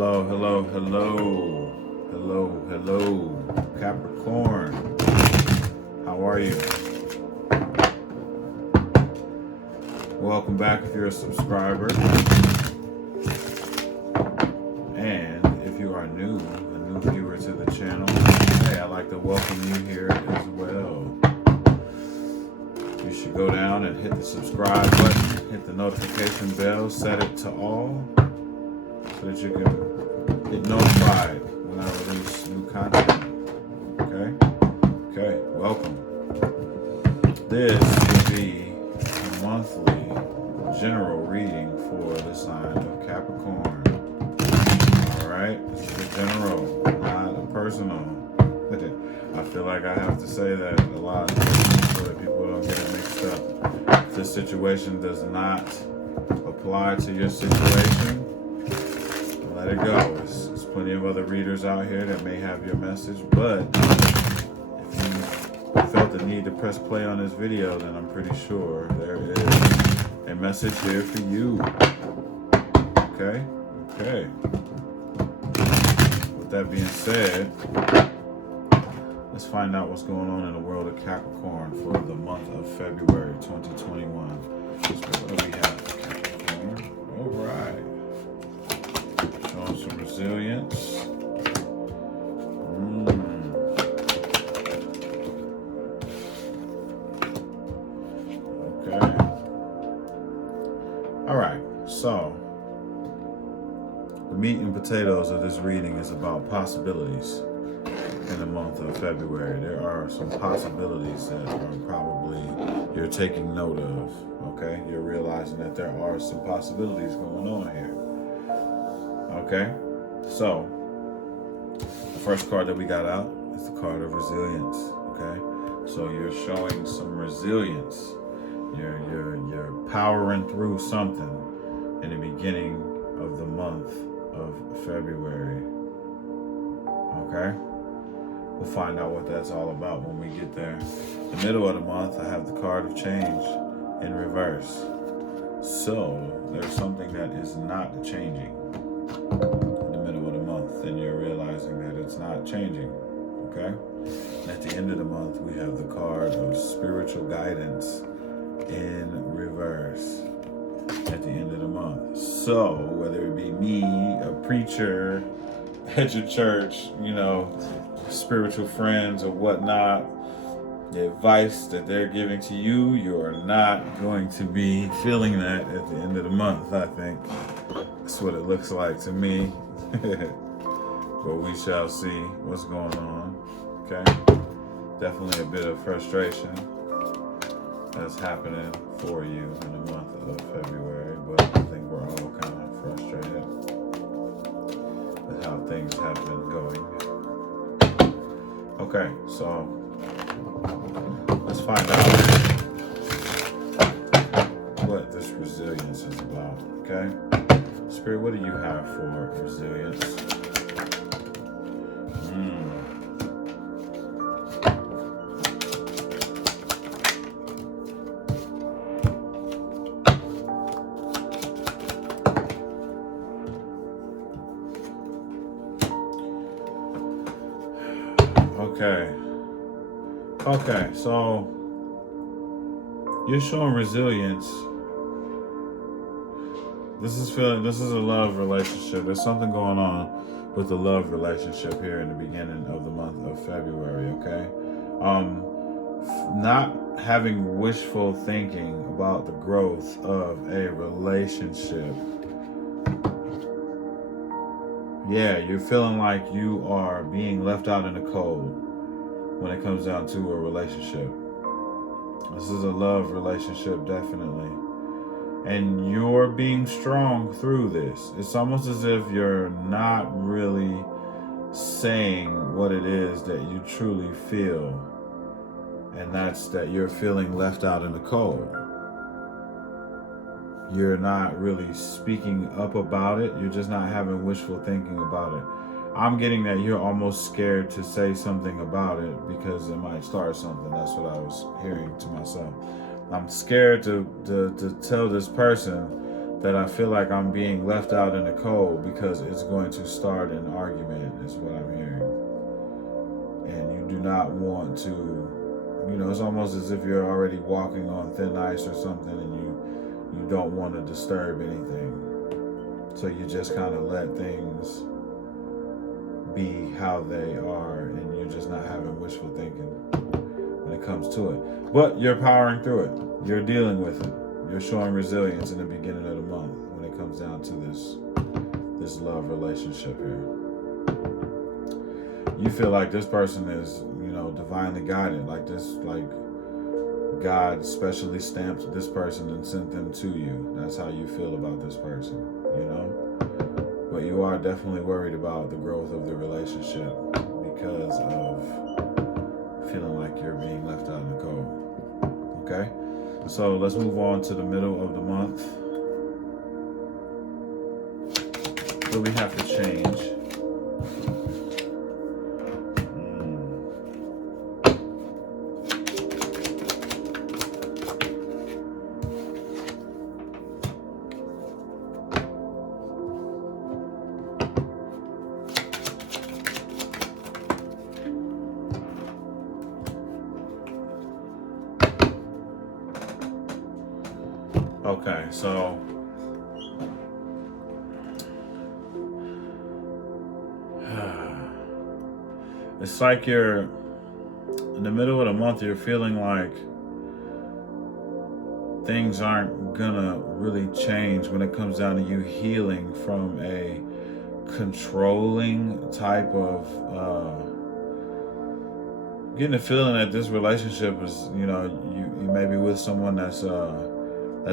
Hello, hello, hello. Hello, hello. Capricorn. How are you? Welcome back if you're a subscriber. And if you are a new viewer to the channel, hey, I'd like to welcome you here as well. You should go down and hit the subscribe button, hit the notification bell, set it to all, so that you can get notified when I release new content. Okay, welcome. This will be a monthly general reading for the sign of Capricorn. Alright, this is a general, not a personal. I feel like I have to say that a lot so that people don't get it mixed up. If this situation does not apply to your situation, let it go. There's plenty of other readers out here that may have your message, but if you felt the need to press play on this video, then I'm pretty sure there is a message here for you. Okay? With that being said, let's find out what's going on in the world of Capricorn for the month of February 2021. So what do we have for Capricorn? All right. Showing some resilience. Okay. All right. So the meat and potatoes of this reading is about possibilities. In the month of February, there are some possibilities that are probably you're taking note of. Okay, you're realizing that there are some possibilities going on here. Okay, so the first card that we got out is the card of resilience. Okay, so you're showing some resilience. You're powering through something in the beginning of the month of February. Okay. We'll find out what that's all about when we get there. The middle of the month, I have the card of change in reverse. So there's something that is not changing in the middle of the month, and you're realizing that it's not changing. Okay? At the end of the month, we have the card of spiritual guidance in reverse at the end of the month. So whether it be me, a preacher at your church, spiritual friends or whatnot, the advice that they're giving to you, you are not going to be feeling that at the end of the month. I think that's what it looks like to me. But we shall see what's going on. Okay, definitely a bit of frustration that's happening for you in the month of February, but I think we're all kind of frustrated with how things have been going. Okay, so let's find out what this resilience is about, okay? Spirit, what do you have for resilience? Okay, so you're showing resilience. This is a love relationship. There's something going on with the love relationship here in the beginning of the month of February, okay? Not having wishful thinking about the growth of a relationship. Yeah, you're feeling like you are being left out in the cold when it comes down to a relationship. This is a love relationship, definitely. And you're being strong through this. It's almost as if you're not really saying what it is that you truly feel. And that's that you're feeling left out in the cold. You're not really speaking up about it. You're just not having wishful thinking about it. I'm getting that you're almost scared to say something about it because it might start something. That's what I was hearing to myself. I'm scared to tell this person that I feel like I'm being left out in the cold because it's going to start an argument, is what I'm hearing. And you do not want to, it's almost as if you're already walking on thin ice or something, and you don't want to disturb anything. So you just kind of let things be how they are, and you're just not having wishful thinking when it comes to it. But you're powering through it. You're dealing with it. You're showing resilience in the beginning of the month when it comes down to this love relationship here. You feel like this person is, divinely guided, like God specially stamped this person and sent them to you. That's how you feel about this person, But you are definitely worried about the growth of the relationship because of feeling like you're being left out in the cold. Okay? So let's move on to the middle of the month. So we have to change. Okay, so it's like you're in the middle of the month, you're feeling like things aren't gonna really change when it comes down to you healing from a controlling type of getting the feeling that this relationship is, you may be with someone that's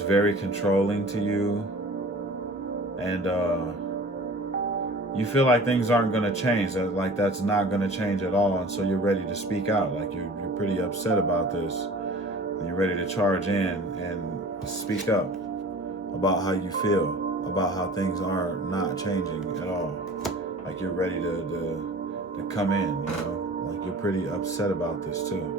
very controlling to you, and you feel like things aren't going to change, like that's not going to change at all, and so you're ready to speak out, like you're pretty upset about this, and you're ready to charge in and speak up about how you feel, about how things are not changing at all, like you're ready to come in, like you're pretty upset about this too.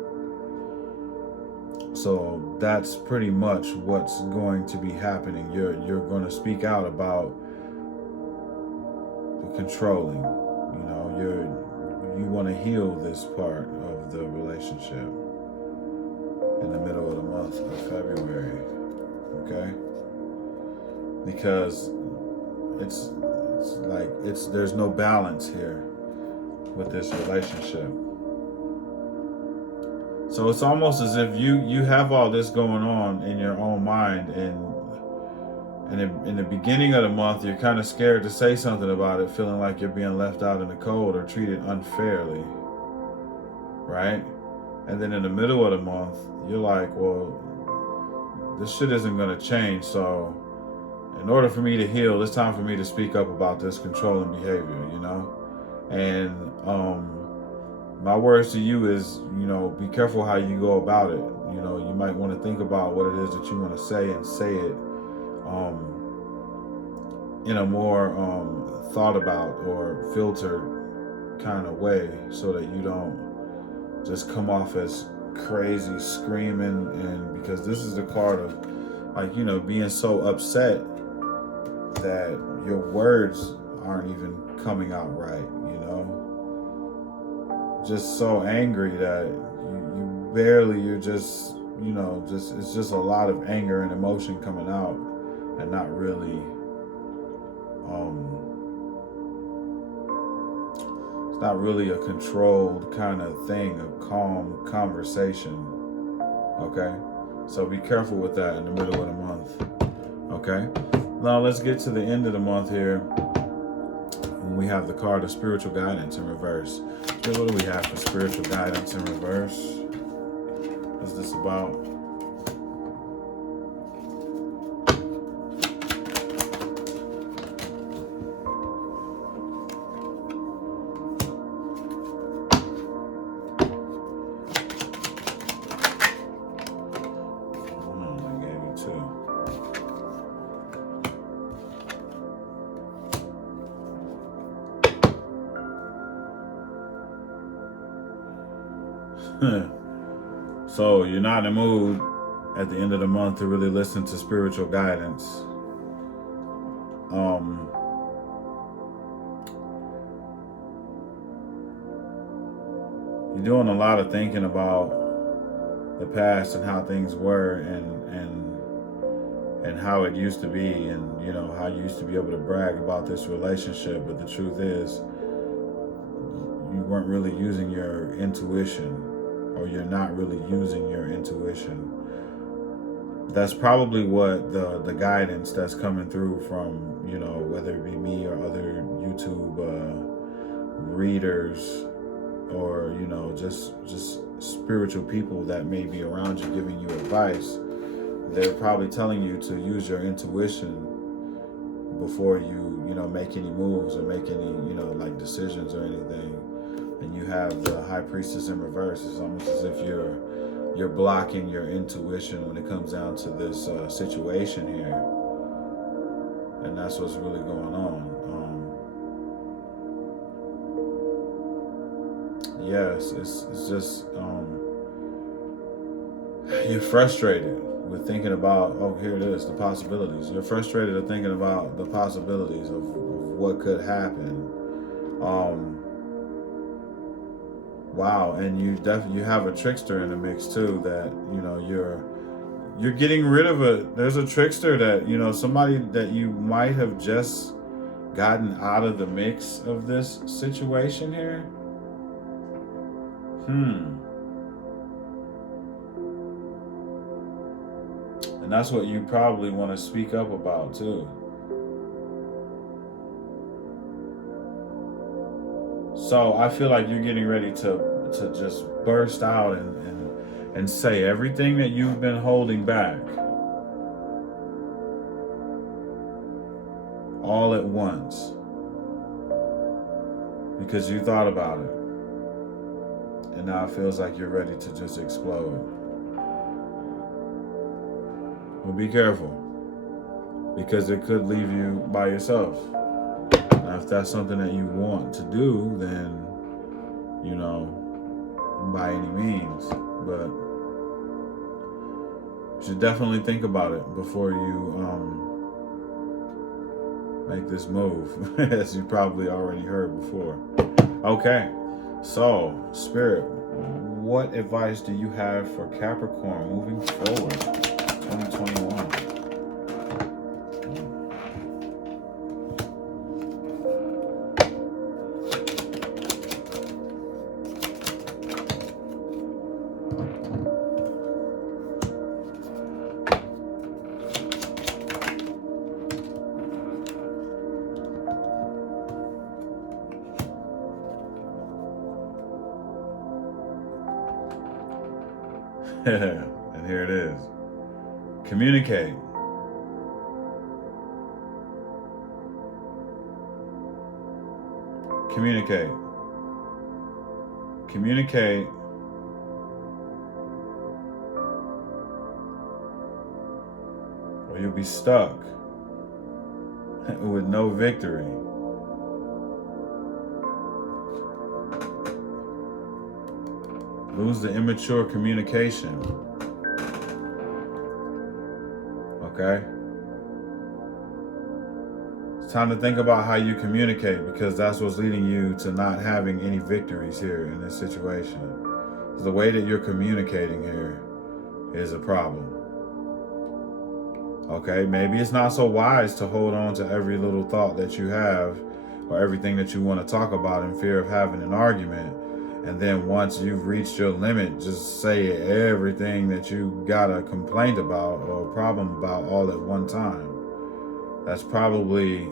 So that's pretty much what's going to be happening. You're going to speak out about the controlling. You want to heal this part of the relationship in the middle of the month of February. Okay? Because there's no balance here with this relationship. So it's almost as if you have all this going on in your own mind, and in the beginning of the month, you're kind of scared to say something about it, feeling like you're being left out in the cold or treated unfairly, right? And then in the middle of the month, you're like, well, this shit isn't going to change, so in order for me to heal, it's time for me to speak up about this controlling behavior, And my words to you is, be careful how you go about it. You might want to think about what it is that you want to say, and say it in a more thought about or filtered kind of way, so that you don't just come off as crazy screaming, and because this is the card of being so upset that your words aren't even coming out right, just so angry that you're just it's just a lot of anger and emotion coming out, and not really it's not really a controlled kind of thing, a calm conversation. Okay, so be careful with that in the middle of the month. Okay, now let's get to the end of the month here. We have the card of spiritual guidance in reverse. So what do we have for spiritual guidance in reverse? What's this about? I gave you two. So you're not in the mood at the end of the month to really listen to spiritual guidance. You're doing a lot of thinking about the past and how things were, and how it used to be, and you know how you used to be able to brag about this relationship. But the truth is, you weren't really using your intuition, or you're not really using your intuition. That's probably what the guidance that's coming through from, you know, whether it be me or other YouTube readers, or you know, just spiritual people that may be around you giving you advice. They're probably telling you to use your intuition before you know, make any moves or make any, you know, like decisions or anything. And you have the High Priestess in reverse. It's almost as if you're blocking your intuition when it comes down to this situation here, and that's what's really going on. Yes, it's just you're frustrated with thinking about, oh, here it is, the possibilities. You're frustrated of thinking about the possibilities of what could happen. Wow, and you have a trickster in the mix too. That, you know, you're getting rid of there's a trickster that, you know, somebody that you might have just gotten out of the mix of this situation here. And that's what you probably want to speak up about too. So I feel like you're getting ready to just burst out and say everything that you've been holding back all at once, because you thought about it, and now it feels like you're ready to just explode. Well, be careful, because it could leave you by yourself. Now, if that's something that you want to do, then, you know, by any means. But you should definitely think about it before you make this move, as you probably already heard before. Okay, so Spirit, what advice do you have for Capricorn moving forward, 2021? And here it is. Communicate. Communicate. Communicate. Or you'll be stuck with no victory. Lose the immature communication. Okay? It's time to think about how you communicate, because that's what's leading you to not having any victories here in this situation. The way that you're communicating here is a problem. Okay? Maybe it's not so wise to hold on to every little thought that you have or everything that you want to talk about in fear of having an argument. And then once you've reached your limit, just say everything that you got a complaint about or a problem about all at one time. That's probably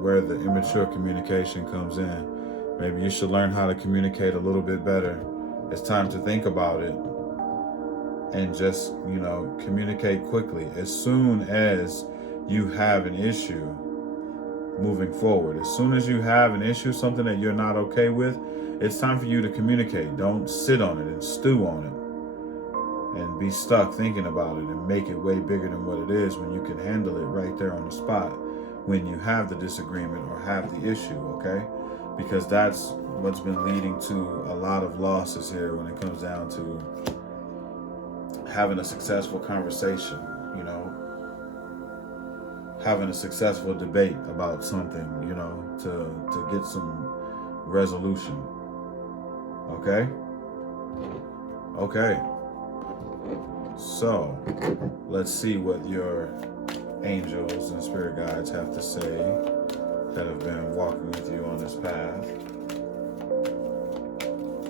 where the immature communication comes in. Maybe you should learn how to communicate a little bit better. It's time to think about it and just, you know, communicate quickly. As soon as you have an issue moving forward, as soon as you have an issue, something that you're not okay with, it's time for you to communicate. Don't sit on it and stew on it and be stuck thinking about it and make it way bigger than what it is, when you can handle it right there on the spot when you have the disagreement or have the issue, okay? Because that's what's been leading to a lot of losses here when it comes down to having a successful conversation, you know? having a successful debate about something, you know, to get some resolution. Okay? Okay. So, let's see what your angels and spirit guides have to say that have been walking with you on this path,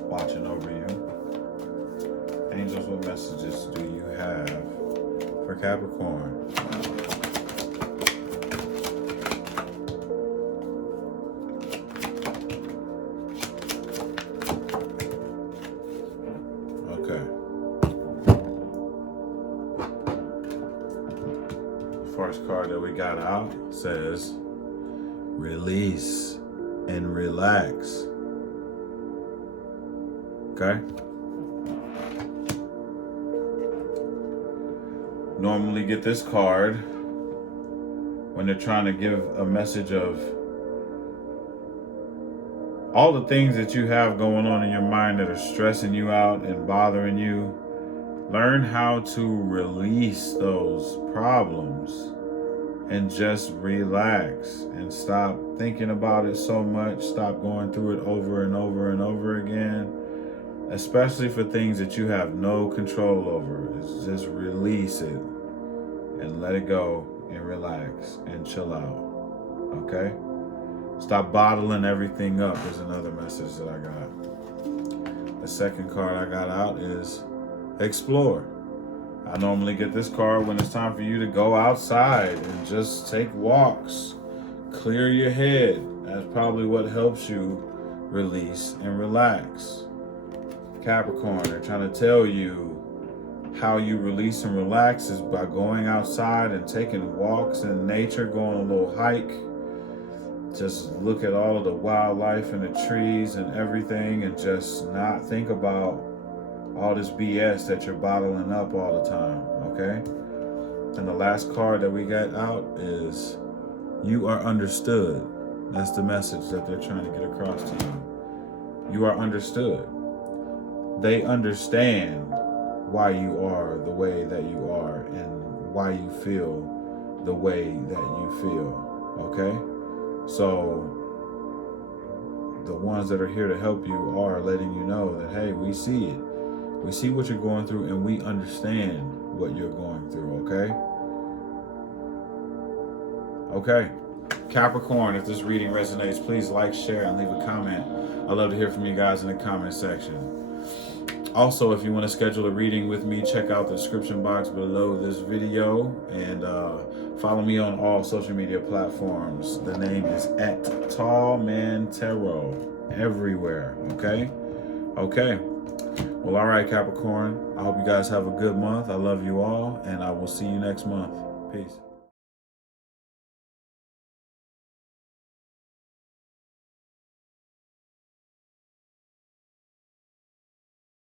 watching over you. Angels, what messages do you have for Capricorn? Okay. The first card that we got out says release and relax. Okay? Normally get this card when they're trying to give a message of all the things that you have going on in your mind that are stressing you out and bothering you. Learn how to release those problems and just relax and stop thinking about it so much. Stop going through it over and over and over again, especially for things that you have no control over. It's just release it and let it go and relax and chill out. Okay? Stop bottling everything up is another message that I got. The second card I got out is explore. I normally get this card when it's time for you to go outside and just take walks, clear your head. That's probably what helps you release and relax. Capricorn, they're trying to tell you how you release and relax is by going outside and taking walks in nature, going on a little hike. Just look at all of the wildlife and the trees and everything and just not think about all this BS that you're bottling up all the time, okay? And the last card that we got out is you are understood. That's the message that they're trying to get across to you. You are understood. They understand why you are the way that you are and why you feel the way that you feel, okay? So the ones that are here to help you are letting you know that, hey, we see it. We see what you're going through and we understand what you're going through, okay? Okay. Capricorn, if this reading resonates, please like, share, and leave a comment. I'd love to hear from you guys in the comment section. Also, if you want to schedule a reading with me, check out the description box below this video and follow me on all social media platforms. The name is @TallManTarot everywhere, okay? Okay. Well, all right, Capricorn. I hope you guys have a good month. I love you all, and I will see you next month. Peace.